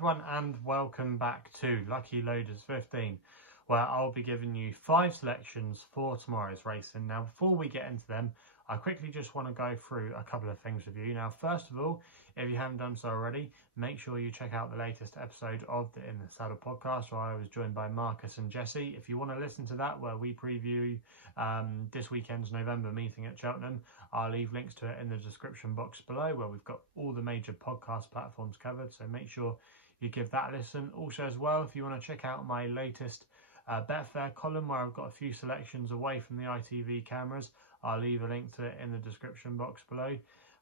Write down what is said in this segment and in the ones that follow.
everyone and welcome back to Lucky Loaders 15, where I'll be giving you 5 selections for tomorrow's racing. Now before we get into them, I quickly just want to go through a couple of things with you. Now first of all, if you haven't done so already, make sure you check out the latest episode of the In the Saddle podcast where I was joined by Marcus and Jesse. If you want to listen to that, where we preview this weekend's November meeting at Cheltenham, I'll leave links to it in the description box below, where we've got all the major podcast platforms covered, so make sure you give that a listen. Also as well, if you want to check out my latest Betfair column, where I've got a few selections away from the ITV cameras, I'll leave a link to it in the description box below.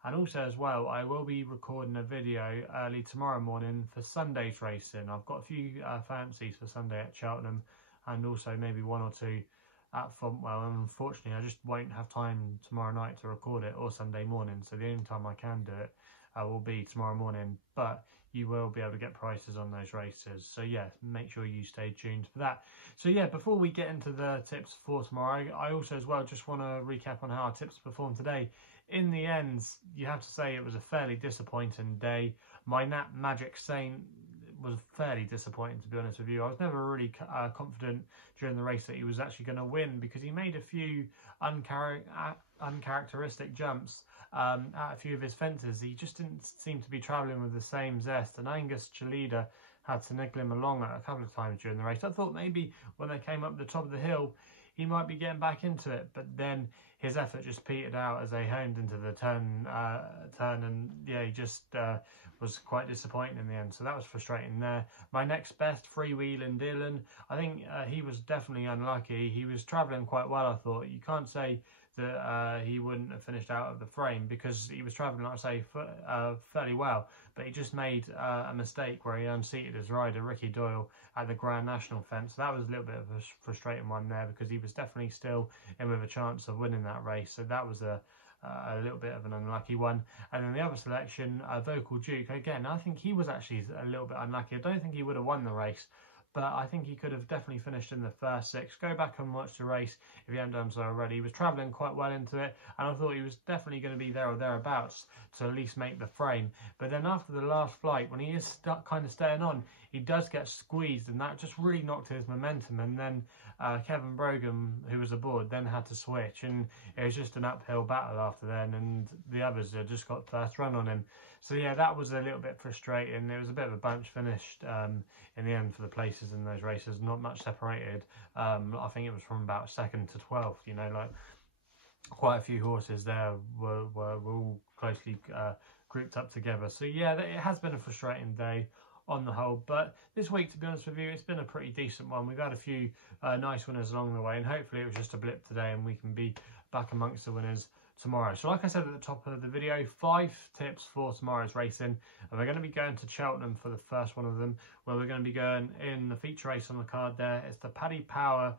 And also as well, I will be recording a video early tomorrow morning for Sunday's racing. I've got a few fancies for Sunday at Cheltenham, and also maybe one or two at Fontwell. And unfortunately, I just won't have time tomorrow night to record it, or Sunday morning. So the only time I can do it will be tomorrow morning. But you will be able to get prices on those races. So yeah, make sure you stay tuned for that. So yeah, before we get into the tips for tomorrow, I also as well just want to recap on how our tips performed today. In the end, you have to say it was a fairly disappointing day. My Nat Magic Saint was fairly disappointing, to be honest with you. I was never really confident during the race that he was actually going to win, because he made a few uncharacteristic jumps at a few of his fences. He just didn't seem to be travelling with the same zest, and Angus Cheltenham had to niggle him along a couple of times during the race. I thought maybe when they came up the top of the hill, he might be getting back into it, but then his effort just petered out as they honed into the turn, and yeah, he just was quite disappointing in the end. So that was frustrating there. My next best, Freewheeling Dylan, I think he was definitely unlucky. He was travelling quite well, I thought. You can't say that he wouldn't have finished out of the frame, because he was travelling, like I say, fairly well, but he just made a mistake where he unseated his rider, Ricky Doyle, at the Grand National fence. So that was a little bit of a frustrating one there, because he was definitely still in with a chance of winning that race. So that was a little bit of an unlucky one. And then the other selection, Vocal Duke, again, I think he was actually a little bit unlucky. I don't think he would have won the race, but I think he could have definitely finished in the first 6. Go back and watch the race if you haven't done so already. He was travelling quite well into it, and I thought he was definitely going to be there or thereabouts to at least make the frame. But then after the last flight, when he is kind of staying on, he does get squeezed, and that just really knocked his momentum. And then Kevin Brogan, who was aboard, then had to switch, and it was just an uphill battle after then, and the others had just got first run on him. So yeah, that was a little bit frustrating. It was a bit of a bunch finished in the end for the places in those races, not much separated. I think it was from about 2nd to 12th, you know, like quite a few horses there were all closely grouped up together. So yeah, it has been a frustrating day on the whole, but this week, to be honest with you, it's been a pretty decent one. We've had a few nice winners along the way, and hopefully it was just a blip today and we can be back amongst the winners tomorrow. So like I said at the top of the video, 5 tips for tomorrow's racing, and we're going to be going to Cheltenham for the first one of them, where we're going to be going in the feature race on the card there. It's the Paddy Power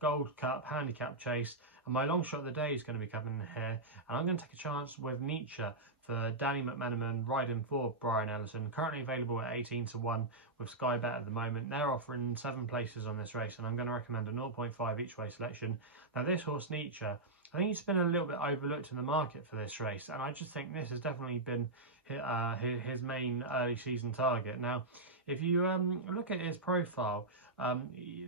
Gold Cup Handicap Chase, and my long shot of the day is going to be coming here, and I'm going to take a chance with Nietzsche for Danny McMenamin, riding for Brian Ellison, currently available at 18 to 1 with SkyBet at the moment. They're offering 7 places on this race, and I'm going to recommend a 0.5 each way selection. Now this horse Nietzsche, I think he's been a little bit overlooked in the market for this race, and I just think this has definitely been his main early season target. Now, if you look at his profile,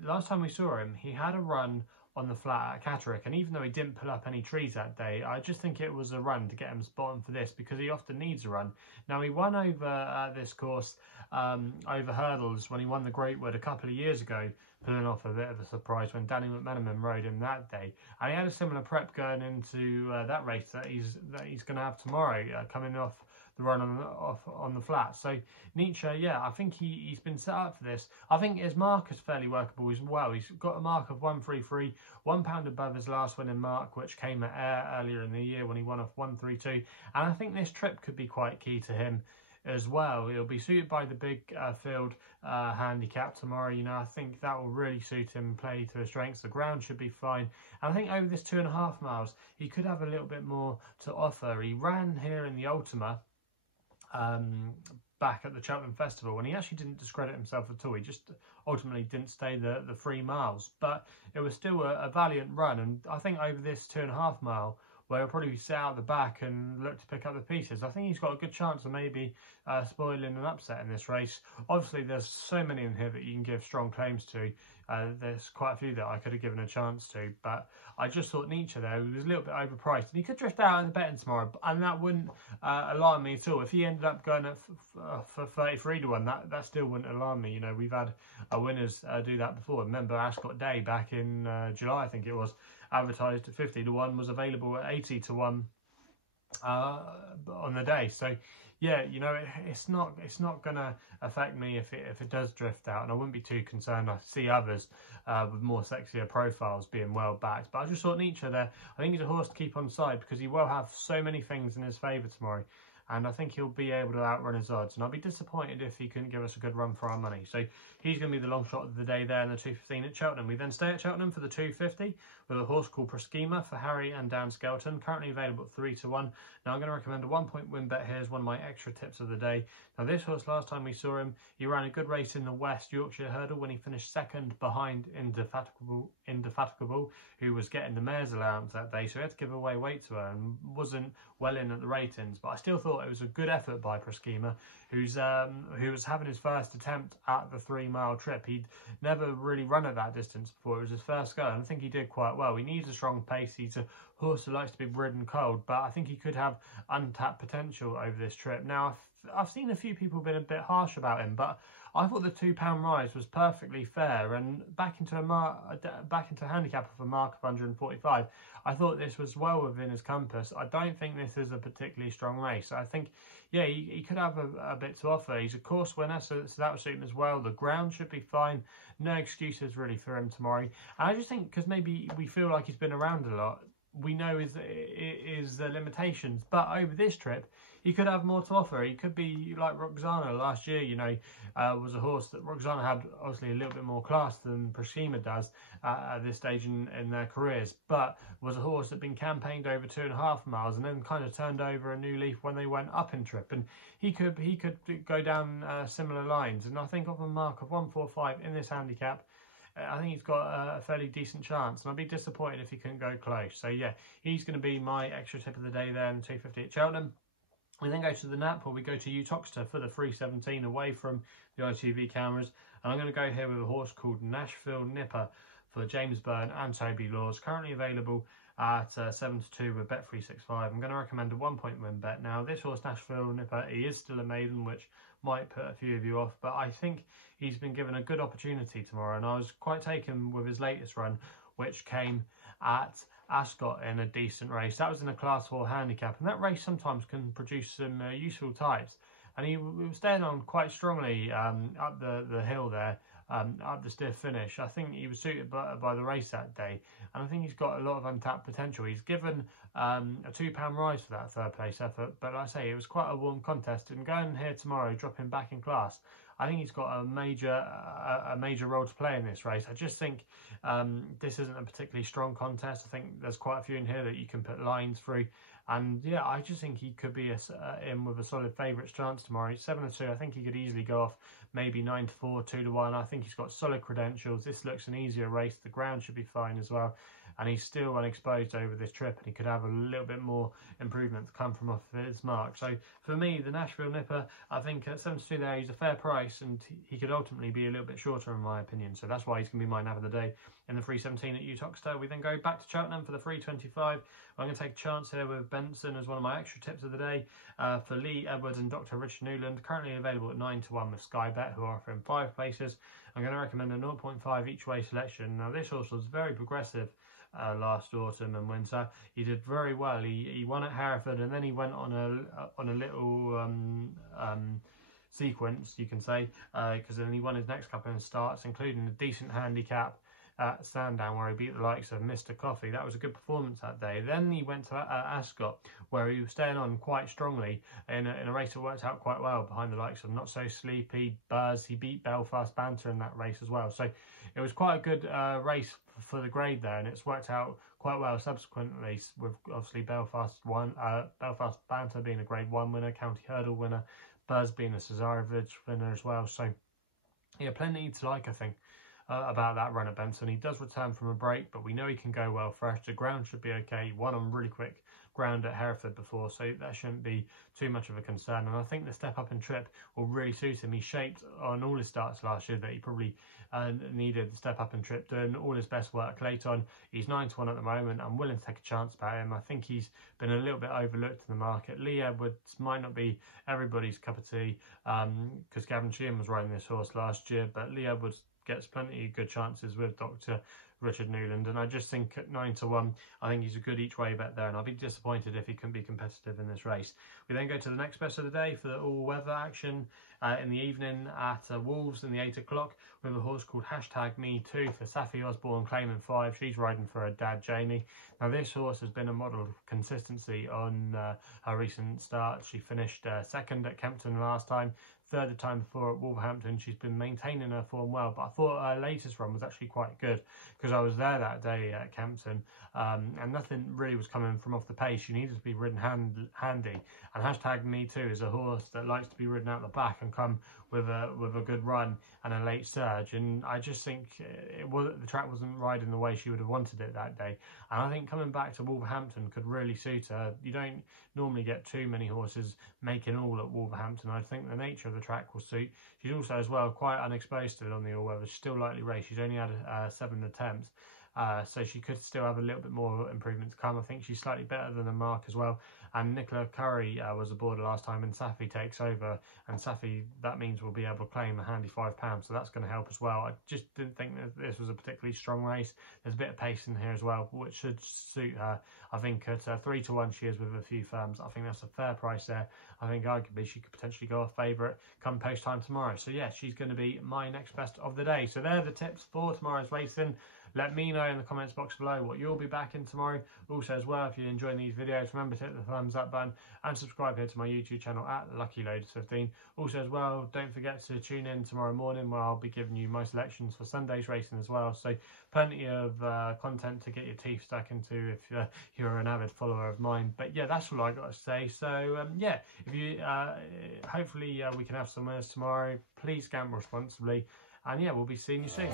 last time we saw him, he had a run on the flat at Catterick, and even though he didn't pull up any trees that day, I just think it was a run to get him spotted for this, because he often needs a run. Now, he won over this course over hurdles when he won the Great Wood a couple of years ago, pulling off a bit of a surprise when Danny McMenamin rode him that day. And he had a similar prep going into that race that he's going to have tomorrow, coming off the run on the flat. So Nietzsche, yeah, I think he's been set up for this. I think his mark is fairly workable as well. He's got a mark of 133, £1 above his last winning mark, which came at Ayr earlier in the year when he won off 132. And I think this trip could be quite key to him as well. He'll be suited by the big field handicap tomorrow. You know, I think that will really suit him, play to his strengths. The ground should be fine, and I think over this 2.5 miles he could have a little bit more to offer. He ran here in the Ultima back at the Cheltenham Festival, and he actually didn't discredit himself at all. He just ultimately didn't stay the 3 miles, but it was still a valiant run, and I think over this 2.5 mile where he'll probably sit out the back and look to pick up the pieces. I think he's got a good chance of maybe spoiling an upset in this race. Obviously, there's so many in here that you can give strong claims to. There's quite a few that I could have given a chance to, but I just thought Nietzsche there was a little bit overpriced, and he could drift out in the betting tomorrow, and that wouldn't alarm me at all. If he ended up going up for 33 to 1, that still wouldn't alarm me. You know, we've had winners do that before. Remember Ascot Day back in July, I think it was, advertised at 50 to 1, was available at 80 to 1 on the day. So yeah, you know, it's not going to affect me if it does drift out, and I wouldn't be too concerned. I see others with more sexier profiles being well backed, but I just thought Nietzsche there, I think he's a horse to keep on side because he will have so many things in his favour tomorrow, and I think he'll be able to outrun his odds, and I'll be disappointed if he couldn't give us a good run for our money. So he's going to be the long shot of the day there in the 2:15 at Cheltenham. We then stay at Cheltenham for the 2:50 with a horse called Proschema for Harry and Dan Skelton, currently available at 3 to 1. Now I'm going to recommend a 1-point win bet here as one of my extra tips of the day. Now this horse, last time we saw him, he ran a good race in the West Yorkshire Hurdle when he finished second behind Indefatigable, who was getting the mare's allowance that day, so he had to give away weight to her and wasn't well in at the ratings. But I still thought it was a good effort by Proschema, who was having his first attempt at the 3-mile trip. He'd never really run at that distance before. It was his first go, and I think he did quite well. He needs a strong pace. He's a horse who likes to be ridden cold, but I think he could have untapped potential over this trip. Now, I've seen a few people been a bit harsh about him, but I thought the £2 rise was perfectly fair, and back into a handicap of a mark of 145. I thought this was well within his compass. I don't think this is a particularly strong race. I think, yeah, he could have a bit to offer. He's a course winner, so that would suit him as well. The ground should be fine. No excuses really for him tomorrow. And I just think because maybe we feel like he's been around a lot, we know his limitations, but over this trip he could have more to offer. He could be like Roxana last year, you know, was a horse that Roxana had obviously a little bit more class than Proschema does at this stage in their careers, but was a horse that had been campaigned over 2.5 miles and then kind of turned over a new leaf when they went up in trip, and he could go down similar lines, and I think of a mark of 145 in this handicap, I think he's got a fairly decent chance, and I'd be disappointed if he couldn't go close. So yeah, he's going to be my extra tip of the day there in the 2:50 at Cheltenham. We then go to the Nap, where we go to Uttoxeter for the 3:17 away from the ITV cameras, and I'm going to go here with a horse called Nashville Nipper for James Byrne and Toby Laws, currently available at 7 to 2 with Bet365. I'm going to recommend a 1-point win bet. Now this horse Nashville Nipper, he is still a maiden, which might put a few of you off, but I think he's been given a good opportunity tomorrow, and I was quite taken with his latest run, which came at Ascot in a decent race. That was in a Class 4 handicap, and that race sometimes can produce some useful types, and he was staying on quite strongly up the hill there, up the stiff finish. I think he was suited by the race that day, and I think he's got a lot of untapped potential. He's given a £2 rise for that third place effort, but like I say, it was quite a warm contest, and going here tomorrow, dropping back in class, I think he's got a major role to play in this race. I just think this isn't a particularly strong contest. I think there's quite a few in here that you can put lines through, and yeah, I just think he could be in with a solid favourites chance tomorrow. 7 to 2, I think he could easily go off maybe 9 to 4, 2 to 1. I think he's got solid credentials. This looks an easier race. The ground should be fine as well, and he's still unexposed over this trip, and he could have a little bit more improvement to come from off his mark. So for me, the Nashville Nipper, I think at 7 to 2 there, he's a fair price, and he could ultimately be a little bit shorter in my opinion. So that's why he's going to be my nav of the day in the 3:17 at Uttoxeter. We then go back to Cheltenham for the 3:25. I'm going to take a chance here with Benson as one of my extra tips of the day for Lee Edwards and Dr. Richard Newland, currently available at 9 to 1 with SkyBet, who are offering 5 places. I'm going to recommend a 0.5 each way selection. Now this horse was very progressive last autumn and winter. He did very well. He won at Hereford, and then he went on a little sequence, you can say, because then he won his next couple of starts, including a decent handicap at Sandown, where he beat the likes of Mr. Coffee. That was a good performance that day. Then he went to Ascot, where he was staying on quite strongly in a race that worked out quite well behind the likes of Not So Sleepy, Buzz. He beat Belfast Banter in that race as well. So it was quite a good race for the grade there, and it's worked out quite well subsequently, with obviously Belfast Banter being a grade 1 winner, County Hurdle winner, Buzz being a Cesarovich winner as well. So yeah, plenty to like, I think. about that run at Benson. He does return from a break, but we know he can go well fresh. The ground should be okay. He won on really quick ground at Hereford before, so that shouldn't be too much of a concern. And I think the step up and trip will really suit him. He shaped on all his starts last year that he probably needed the step up and trip, doing all his best work late on. He's 9-1 at the moment. I'm willing to take a chance about him. I think he's been a little bit overlooked in the market. Lee Edwards might not be everybody's cup of tea, because Gavin Sheehan was riding this horse last year, but Lee Edwards gets plenty of good chances with Dr. Richard Newland, and I just think at 9-1, I think he's a good each way bet there, and I'll be disappointed if he couldn't be competitive in this race. We then go to the next best of the day for the all-weather action in the evening at Wolves in the 8 o'clock with a horse called Hashtagmetoo for Safi Osborne, claiming 5. She's riding for her dad Jamie. Now this horse has been a model of consistency on her recent starts. She finished second at Kempton last time, third the time before at Wolverhampton. She's been maintaining her form well, but I thought her latest run was actually quite good because I was there that day at Kempton, and nothing really was coming from off the pace. She needed to be ridden handy, and Hashtagmetoo is a horse that likes to be ridden out the back and come with a good run and a late surge, and I just think the track wasn't riding the way she would have wanted it that day, and I think coming back to Wolverhampton could really suit her. You don't normally get too many horses making all at Wolverhampton. I think the nature of the track will suit. She's also as well quite unexposed still on the all-weather. She's still lightly raced. She's only had 7 attempts, so she could still have a little bit more improvement to come. I think she's slightly better than the mark as well. And Nicola Curry was aboard last time, and Safi takes over, and Safi, that means we'll be able to claim a handy £5, so that's going to help as well. I just didn't think that this was a particularly strong race. There's a bit of pace in here as well, which should suit her. I think at 3-1 she is with a few firms. I think that's a fair price there. I think arguably she could potentially go a favourite come post time tomorrow. So yeah, she's going to be my next best of the day. So there are the tips for tomorrow's racing. Let me know in the comments box below what you'll be back in tomorrow. Also as well, if you're enjoying these videos, remember to hit the thumbs up button and subscribe here to my YouTube channel at LuckyLoaders15. Also as well, don't forget to tune in tomorrow morning where I'll be giving you my selections for Sunday's racing as well. So plenty of content to get your teeth stuck into if you're an avid follower of mine. But yeah, that's all I got to say. So yeah, if you hopefully we can have some winners tomorrow. Please gamble responsibly. And yeah, we'll be seeing you soon.